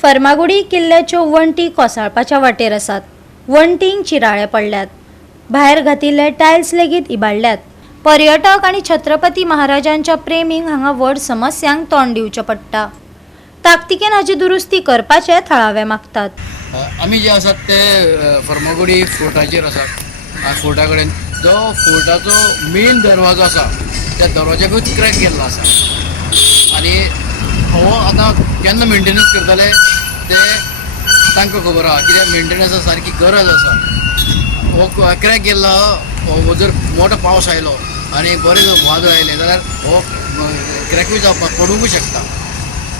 फर्मागुडी किल्ल्याच्यो वणटी कोसळपाच्या वाटेर आसात। वणटींक चिराळे पडल्यात, भायर घातिल्ले टायल्स लेगीत इबाडल्यात। पर्यटक आणि छत्रपती महाराजांच्या प्रेमींक हांगा व्हड समस्यांक तोंड दिवचें पडटा। ताकतिकेन हाची दुरुस्ती करपाचे थळावे मागतात। आमी जे आसात ते फर्मागुडी फोर्टाचेर आसात। फोर्टा कडेन जो फोर्टाचो मेन दरवाजो आसा त्या दरवाज्याकूच क्रॅक गेल्लो आसा आणि हो आतां केन्ना मेंटेनन्स करतले ते तांकां खबर आहा, कित्याक मेंटेनन्सा सारकी गरज आसा। हो क्रॅक गेल्लो हो जर मोठो पावस आयलो आनी बरें वादळ आयलें जाल्यार हो क्रॅकूय जावपाक पडूंकूय शकता।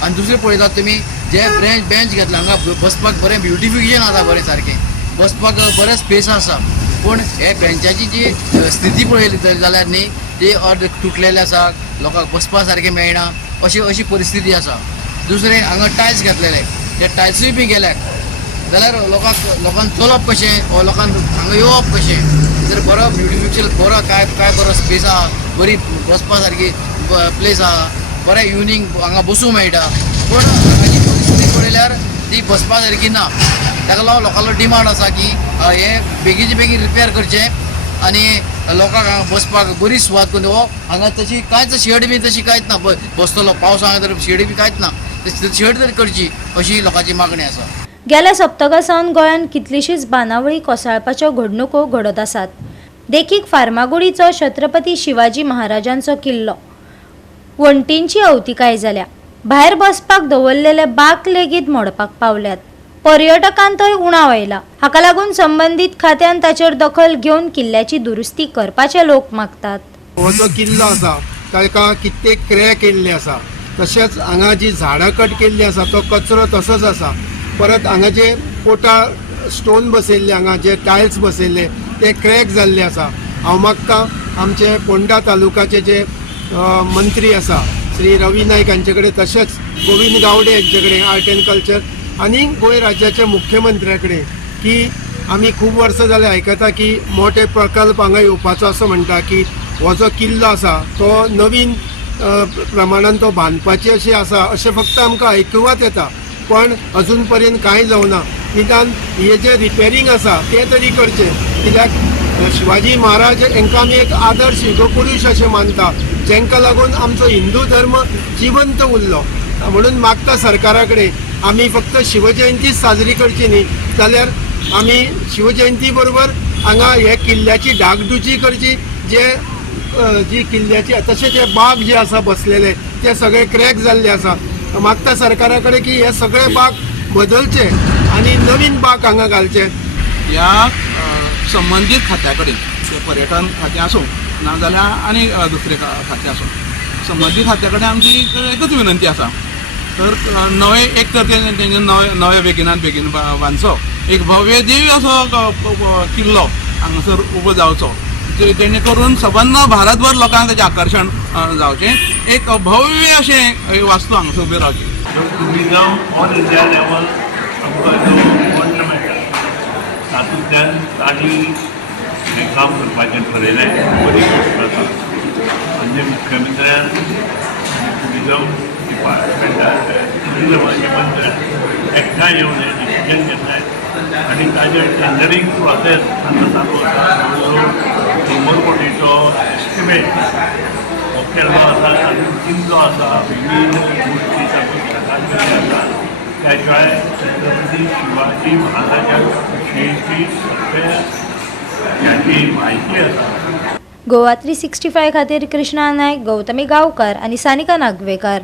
आनी दुसरें पळयतात तुमी जे बेंच घेतला हांगा बसपाक बरें ब्युटिफिकेशन आसा, बरें सारकें बसपाक बरें स्पेस आसा, पूण हे बेंचाची जी स्थिती पळयली जाल्यार न्ही ती अर्द तुटलेली आसा, लोकांक बसपा सारकें मेळना अशी परिस्थिती आसा। दुसरें हांगा टायल्स घातलेले, ते टायल्सूय बी गेल्यात जाल्यार लोकांक चलप कशें वा लोकांक हांगा येवप कशें। जर बरो ब्युटिफिकेशन बरो काय बरो स्पेस आहा, बरी बसपा सारकी प्लेस आहा, बरें इवनिंग हांगा बसूंक मेळटा, पूण हांगाची परिस्थिती पळयल्यार ती बसपा सारकी ना। ताका लागून लोकांचो डिमांड आसा की हे बेगीचे बेगीन रिपेर करचें आनी लोकांक हांगा बसपाक बरी सुवात करून हो हांगा तशी कांयच शेड बी तशी कांयच ना, बसतलो पावस हांगा तर शेड बी कांयच ना, शेड तरी करची अशी लोकांची मागणी आसा। गेल्या सप्तका सावन गोंयांत कितलीशीच बांदावळी कोसळपाच्यो घडणुको घडत आसात। देखीक फार्मागुडीचो छत्रपती शिवाजी महाराजांचो किल्लो वणटींची अवतिकाय जाल्या, भायर बसपाक दवरलेले बांक लेगीत मोडपाक पावल्यात। पर्यटकांत थंय उणाव आयला, हाका लागून संबंधीत खात्यान ताचेर दखल घेवन किल्ल्याची दुरुस्ती करपाचे लोक मागतात। हो जो किल्लो आसा ताका कित्येक क्रॅक येयल्ले आसा, तशेंच हांगा जी झाडां कट केल्ली आसा तो कचरो तसोच आसा। परत हांगा जे पोटा स्टोन बसयल्ले, हांगा जे टायल्स बसयल्ले ते क्रॅक जाल्ले आसा। हांव मागता आमचे फोंडा तालुकाचे जे मंत्री आसा श्री रवी नायक हांचे कडेन, तशेंच गोविंद गावडे हांचे कडेन आर्ट एंड कल्चर आनी गोंय राज्याच्या मुख्यमंत्र्या कडेन की आमी खूब वर्सां जाले आयकता की मोठे प्रकल्प हांगा येवपाचो असो म्हणटा की हो जो किल्लो आसा तो नवीन प्रमाणान तो बांदपाची अशी आसा अशें फक्त आमकां आयकुवात येता, पण अजून पर्यंत कांय जावना। निदान हे जे रिपेरींग आसा ते तरी करचे, कित्याक शिवाजी महाराज हांकां आमी एक आदर्श युग पुरुश अशें मानता, जांकां लागून आमचो हिंदू धर्म जिवंत उरलो। म्हणून मागता सरकारा कडेन आमी फक्त शिवजयंतीच साजरी करची न्ही, जाल्यार आमी शिवजयंती बरोबर हांगा हे किल्ल्याची डागडुजी करची, जी किल्ल्याची तशें जे बाग जे आसा बसलेले ते सगळे क्रॅक जाल्ले आसा। मागता सरकारा कडेन की हे सगळे बाग बदलचे आनी नवीन बाग हांगा घालचे। ह्या संबंधीत खात्या कडेन पर्यटन खातें आसूं नाजाल्यार आनी दुसरें खातें आसूं, संबंधीत खात्या कडेन आमची एकच विनंती आसा, तर एक तर तेंचे नव्या बेगिनात बेगीन बांदचो, एक भव्य दिव्य असो किल्लो हांगासर उबो जावचो, जेणे करून सबंद भारतभर लोकांक तेचें आकर्शण जावचें, एक भव्य अशें वास्तू हांगासर उबी रावची। टुरिजम ऑल इंडिया लेवल आमकां जो फंड मेळटा तातूंतल्यान तांणी हें काम करपाचें ठरयलें, बरी गोश्ट आसा। म्हणजे मुख्यमंत्र्यान टुरिजम डिपार्टमेंटान टुरिजमाचे मंत्र्यान एकठांय येवन हें डिसिजन घेतलें आनी ताजें टेंडरींग प्रोसेस आतां चालू आसा। 100 कोटीचो एस्टिमेट हो केल्लो आसा, तातूंत किल्लो आसा, विविध गोश्टी तातूंत प्रकारचे आसा, त्या शिवाय छत्रपती शिवाजी महाराजां विशयीची सगळ्या ह्याची म्हायती आसा। गोवा 365 खातीर कृष्णा नायक, गौतमी गांवकार आनी सानिका नागवेकर।